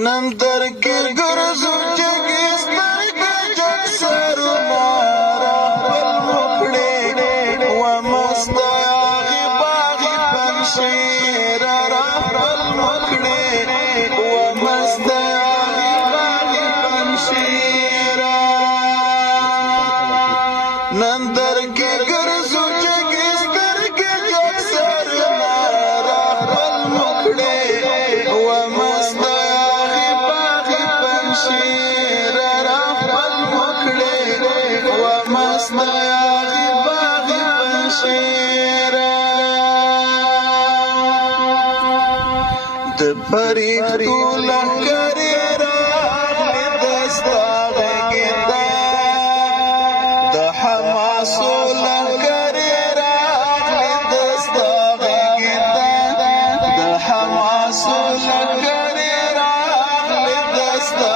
نندر کې ګرځو جګې سترګې جګ سرونه راخپل مکړې ومسته هغې باغې پنشیر راخپل مکړې ومسته هغې باغې پنشیر نندر کې ګرځو جګې سترګې جګ سرونه راخپل مکړې ومسته شیر راخپل مکړې ومسته هغې باغې پنشیر د فریدو لښکرې راغلې د ستا غږېدا د حماسو لښکرې راغلې د ستا غږېدا د حماسو لښکرې راغلې د ستا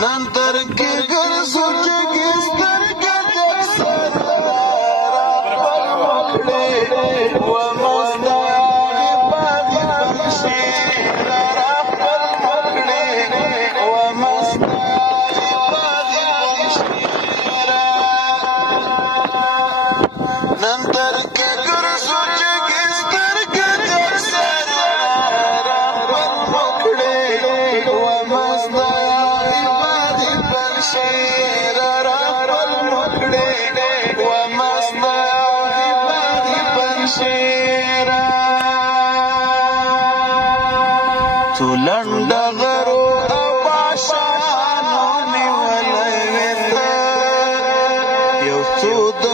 نندر کې ګرځو جګې سترګې جګ سرونه راخپل مکړې ومسته هغې باغې پنشیر راخپل مکړې ومسته هغې باغې پنشیر نندر کې ګرځو جګې سترګې جګ سرونه راخپل مکړې ومسته شیر راخپل مکړې ومسته هغې باغې پنشیر څو لنډه غرو او باشانو نیولی وې ته یو څو د